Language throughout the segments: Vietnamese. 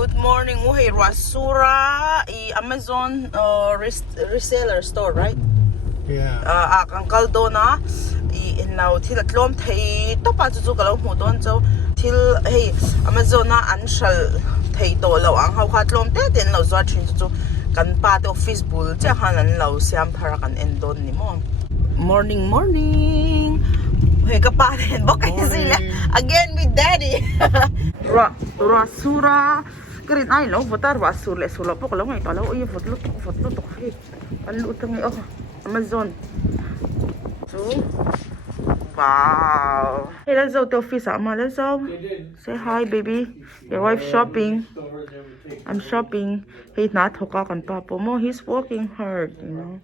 Good morning. Hey, Rasura, Amazon reseller store, right? Yeah. Uncle Dona, in now till at lawm thay to pa chu ka lo mu don cho till hey Amazon na an shal thay to lo ang hau khat lawm te ten lo zwa thin chu kan pa te office bul cha han an lo siam thara kan en don ni mo. Morning. Hey, ka pa den bo kay sila again with daddy. Rasura cái này lâu vợ ta rasur lệ sula bốc lâu ngày ta lâu ấy vợ lúc hey anh lụt thằng ấy Amazon chú wow hey let's go to office ama let's go say hi baby your wife shopping I'm shopping hey not thoka kan pa po mo he's working hard you know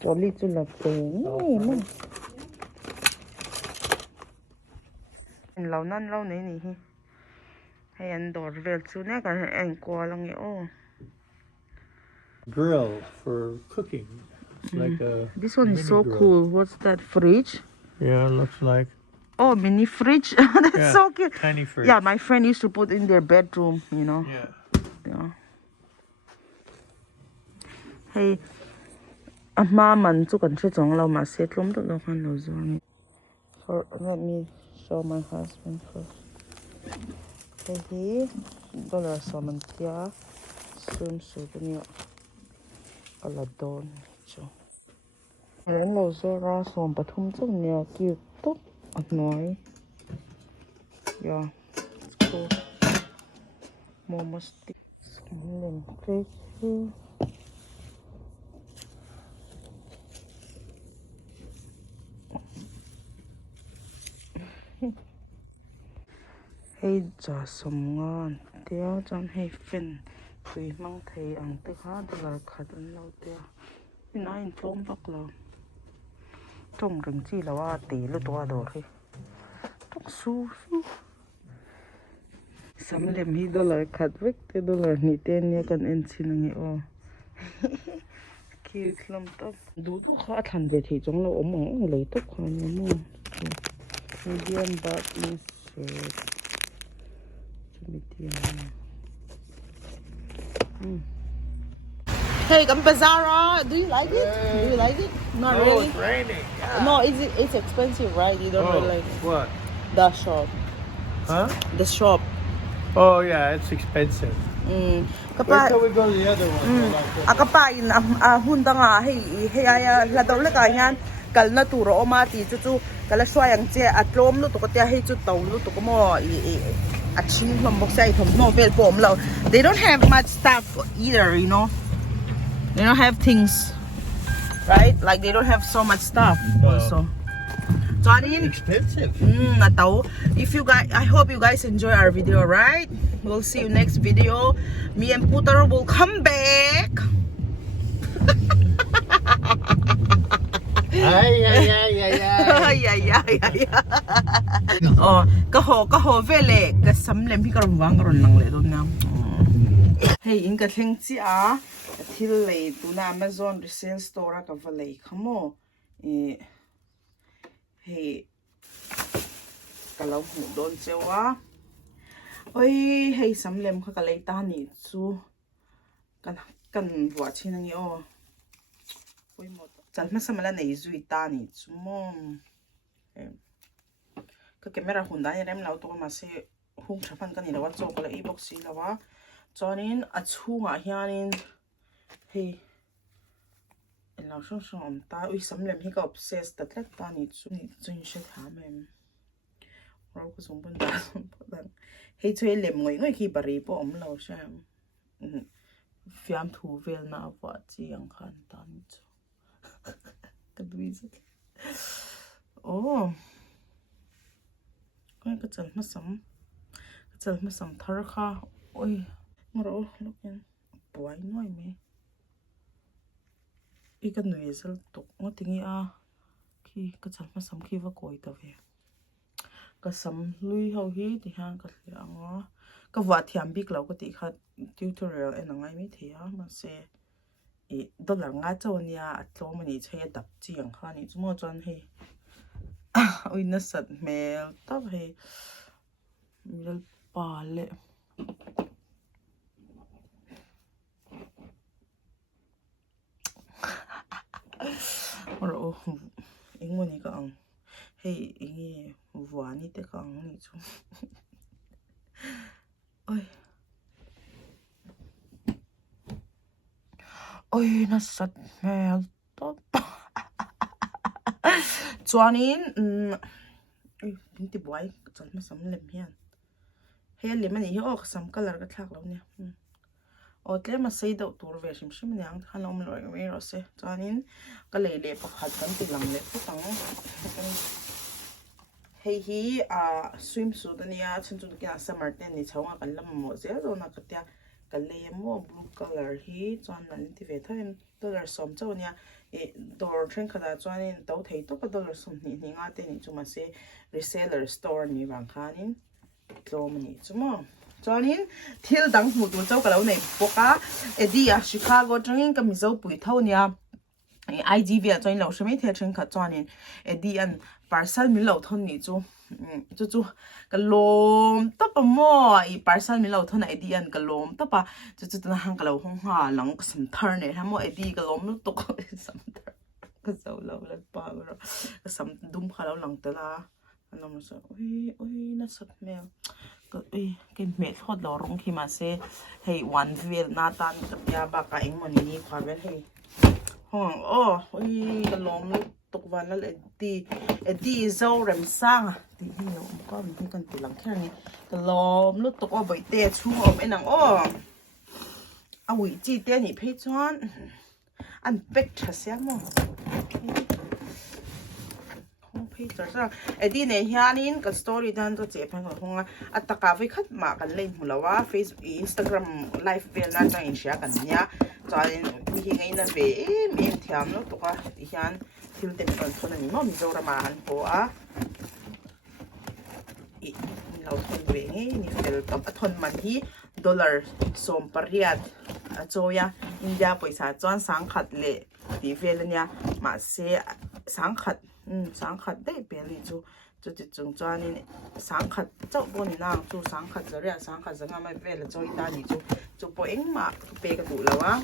trolley chu lap te mo en lâu này nè hay anh đổ về chú nè cái anh qua lòng ấy Grill for cooking. It's like a this one is mini so grill. cool. What's that? Fridge? Yeah, it looks like. Oh, mini fridge. That's Yeah, so cute. tiny fridge. Yeah, my friend used to put in their bedroom, you know. Yeah. Hey, ma man chu kan che chong lo ma set lom to lo khan lo zong. For let me show my husband first. Hey, dollar saman tia swim suit ni ala don cho. Ren lo zo ra som pathum chu nia ki top at noi. Yeah, it's cool. Momo stick. Lemon cake. Hey, cha som ngon. Tia chan hey fin. Tui mang thei ang te kha dollar khat an lo tia. Nine tom bak lo. Trong rừng chi là wa tỷ lu to do khi. Tok su. Some of them he dollar cut vek te dollar ni ten ya kan en chin ngi o. Cute lam top. Du to kha than ve thi chong lo om ang le to kha ni mo. Medium but in shape. Medium. Hey, Gampazara, do you like it? Do you like it? Not really. It's raining. Yeah. No, it's expensive, right? You don't really like it. What? The shop. Huh? The shop. Oh yeah, it's expensive. Wait till we go to the other one. Akapain hunda nga hey aya la daw la kanyan kal na turo o mati chu kala swayang che atlom lu to ko tia hey chu taw lu to ko mo aching lom bok sai thom no vel pom lo. They don't have much stuff either, you know. They don't have things, right? Like they don't have so much stuff also. So Expensive. if you guys, I hope you guys enjoy our video, right? We'll see you next video. Me and Putar will come back. Ay. Oh, kaho vele kasam lem hi karon wang ron nang le don na. Hey, in ka theng chi a thil le tu na Amazon resale store ka vale khamo. Hey, kalau hu don chewa. Oi, hey sam lem kha kalai ta ni chu kan wa chin ngi o. Oi mo chal ma samala nei zui ta ni chu mom. Ka camera hunda ni rem lau to ma se hung thapan kan ni lawa chok la e-box si lawa chonin achunga hianin hey en lau shong ta ui samlem hi ka obsess ta tlat ta ni chu she thamem ro ko sum bun da sum dan hey chue lem ngoi khi bari po om lo sham fiam thu vel na wa chi ang khan ta ni chu ka dui oh cái chân mà sắm thar kha ôi maro lúc yên buai nói mẹ cái nuôizel tục ngó tingi a khi cái chân mà sắm khi va coi ta về cái sắm lui hậu hi thì hang cái ngó cái vạt thiam big lâu cái tí khát tutorial en ngay mi thế á mà sẽ đó là ngã châu nia cho mình chơi đập chiang kha ni chúng mo chọn hay ui nó sật mèo tóc hay middle pa lệ rồi anh muốn đi càng hay anh vua đi tới càng này chú ôi ôi nó sạch mèo tốt cho nên ôi tính tiếp quay chọn mà sắm lem hiền hay lem này hiểu sắm color cái khác lắm nè ở đây mà xây đậu tour về xem xem nhang khăn ông rồi mấy rồi sẽ cho nên cái lề lề bọc hạt cắn từ lòng lề phút tăng hay hi swimsuit này chân chân cái summer ten này cháu cái lắm một giờ rồi nó cái lề mua blue color hi cho nên thì về thôi dollar som cháu nha dollar trend cái cho nên tàu thấy tốt cái dollar som này thì ngay tên này chúng mà sẽ reseller store này vàng khanin cho mình chứ mà cho nên thiếu đắng một tuần sau cái lâu này bốc á đi Chicago trong những cái Mizo bụi thâu nha IGV cho nên lâu xem mấy thiên chân cho nên đi ăn parcel mình lâu thâu này chú cái lawm tập à mua parcel mình lâu thâu này đi ăn cái lawm tập à chú nó hàng cái lâu không hà lăng cái sắm thar này ham mua đi cái lawm nó tục cái sắm thar cái sau lâu lại ba rồi cái sắm đúng khá lâu lăng tới là nó mà sao ôi nó sạch mèo cái mệt hot lò rong khi mà sẽ hay one veil na tan tập ya ba ka ing moni ni khá vel hay hong cái lom tục van là đi dâu rem sang thì nhiều có mình cần tự làm cái này cái lom lúc tục bởi tê chu ở bên năng chỉ tê nhị phê chọn ăn bếp chả xem mà picture sa edi ne hianin ka story dan to che phan ko nga ataka ve khat ma kan lein hulawa Facebook Instagram live vel na tang in share kan nya chain mi hi ngai na ve em thiam no to ka hian thil ten kan thona ni mo mi zo rama an ko a I lau thon ve nge ni fel top athon man hi dollar som pariat a choya India paisa chon sang khat le ti vel nya ma se sang khat sáng khát đấy bé lý chú chung cho nên sáng khát cháu bọn này nào chú sáng khát rồi à sáng khát rồi ngay về là cho ít ta lý chú bỏ anh mà bé cái đủ lâu á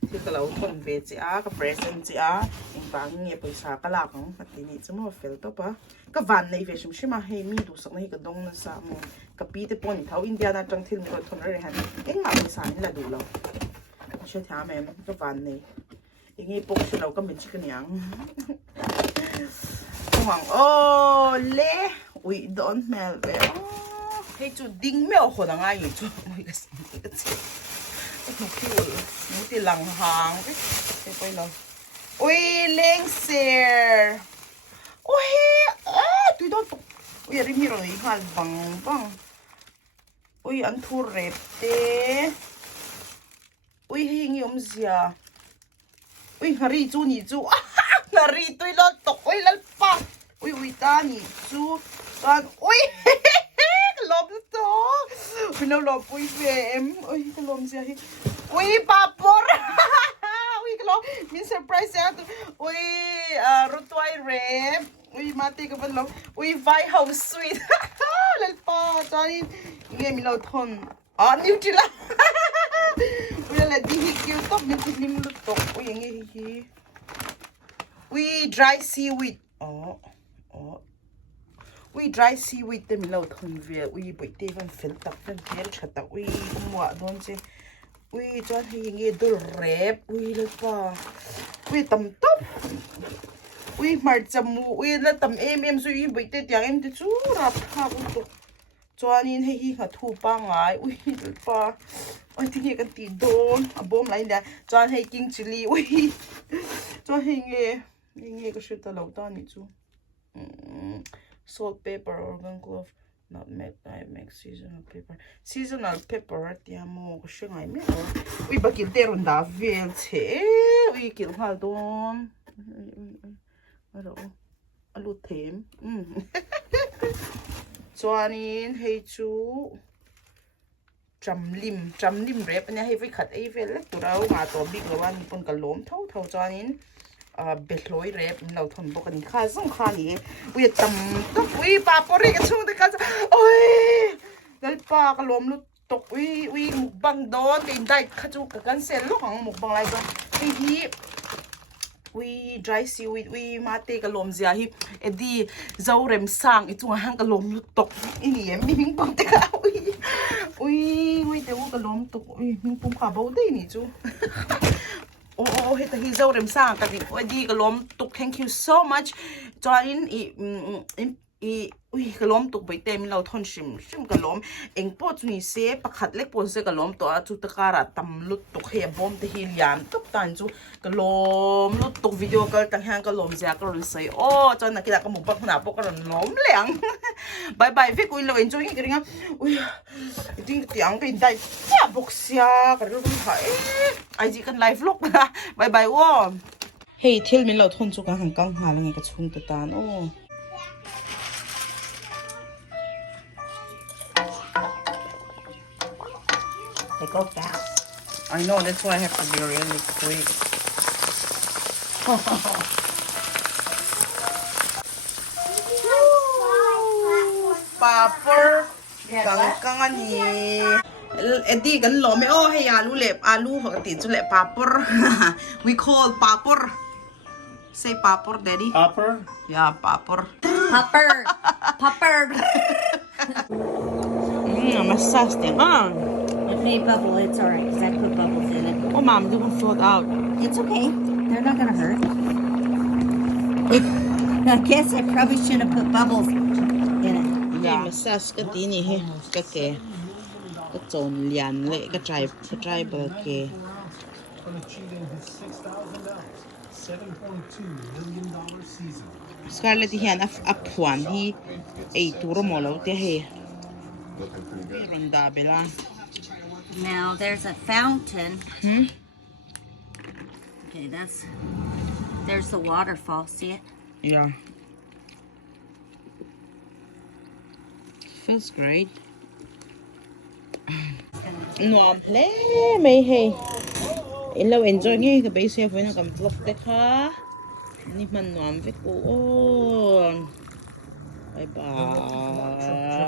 thì cái lâu thuần về chị á cái present chị á anh vàng nghe bây giờ cái lạc không cái tí này chú mà phải tốt á cái van này về xem xem mà hay mi đủ sắc này cái đông nó sao mà cái bí để bọn này tháo India na trăng thiên rồi thuần rồi hả anh mà bây giờ là đủ lâu chưa thả mẹ cái van này anh nghe bốc cho lâu cái mình chỉ cái nhang hoàng lê ui đón mẹ về hay chú đinh mèo hồ đằng ai vậy chú ui cái thằng kia nó thì lằng hàng cái quay lâu ui lên xe ui tụi đó ui đi mi rồi hal bang ui ăn thua rẹp thế ui hình như gì à ui hari chú nhỉ chú hari tụi nó tộc ui lăn pa ui ta nhỉ chú con ui lom to ui nó lom ui về em ui cái lom gì vậy ui papor ui cái lom mình surprise ya ui rutuai rep ui mati cái bên lom ui vai hồng sweet lăn pa cho đi nghe mình lâu thon Nutella ui là đi kêu tóc mình thì mình lúc tóc ui nghe hi ui dry seaweed ui dry seaweed thì mình lâu thon về ui bụi tê vẫn phèn tập phèn phèn chặt tập ui mua đón chứ ui cho thì nghe đồ rẹp ui là pa ui tầm tóc ui mar chăm ui là tầm em rồi ui bụi tê tiếng em thì chú rap ha bụi tóc cho nên hay hi ngặt thu ba ngài ui là pa ôi thì nghe cái tí đồn bom lại nè cho hay kinh chili ui cho hay nghe cái sự lâu ta này chú salt pepper organ clove nutmeg nutmeg seasonal pepper thì mo cái sự này mấy ui bà kinh tê rồi đã về thế ui kinh hoa đồn rồi alu thêm cho nên hay chú chấm lim rep này hay với khát ấy về lấy tụi đâu mà tụi biết là anh còn cả lốm thâu cho nên bệt lối rep lâu thầm bốc anh khá giống khá nhỉ ui tầm tóc ui bà bỏ đi cái chung thì cái ôi lấy ba cái lốm lúc tục uy mục bằng đó tiền đại khát chú cái căn xe lúc hàng mục bằng lại đó hi uy dry seaweed uy mate cái lom zia hi edi dâu rem sang itu hang cái lom lu tục ini em mình bung te ka uy te cái lom tục uy mình bung ka bao đây ni chú oh heta hi dâu rem sang cái edi cái lom tục thank you so much cho in uy cái lom tục bây tem lau thon sim cái lom anh po chú ni se pakhat lek po se cái lom to chú ta kara tam lut tục he bom te hi lian tục tan chú cái lom lut tục video cái tang hang cái lom zia cái ron say cho nên kita kamu bak na po cái ron lom leng bye bye vi kui lo enjoy cái ringa uy ting tiang cái dai ya boxia cái ron thai ai ji kan live vlog bye bye wo hey thil min lo thon chu ka hang kang ha le cái chung ta tan They go fast. I know, that's why I have to be really quick. Papor, kang ni. Edi kan lawm hey alu hakati chule papor. We call papor. Say papor, daddy. Popper? Yeah, papor. Pupper. Pupper. Massage them. If they bubble, it's alright because I put bubbles in it. Oh, mom, they won't float out. It's okay. They're not gonna hurt. I guess I probably should have put bubbles in it. Yeah. Massage cái tí này he, cái kề, cái chồn liền lệ cái trai bờ kề. Scarlett hian a phuan hi ei tur mo lo te he. Ronda bela. Now there's a fountain. Okay, there's the waterfall. See it? Yeah. Feels great. Ngon hle mấy he. In lâu enjoy nghe cái base với nó cầm vlog te kha. Ni man ngon với cô. Bye bye.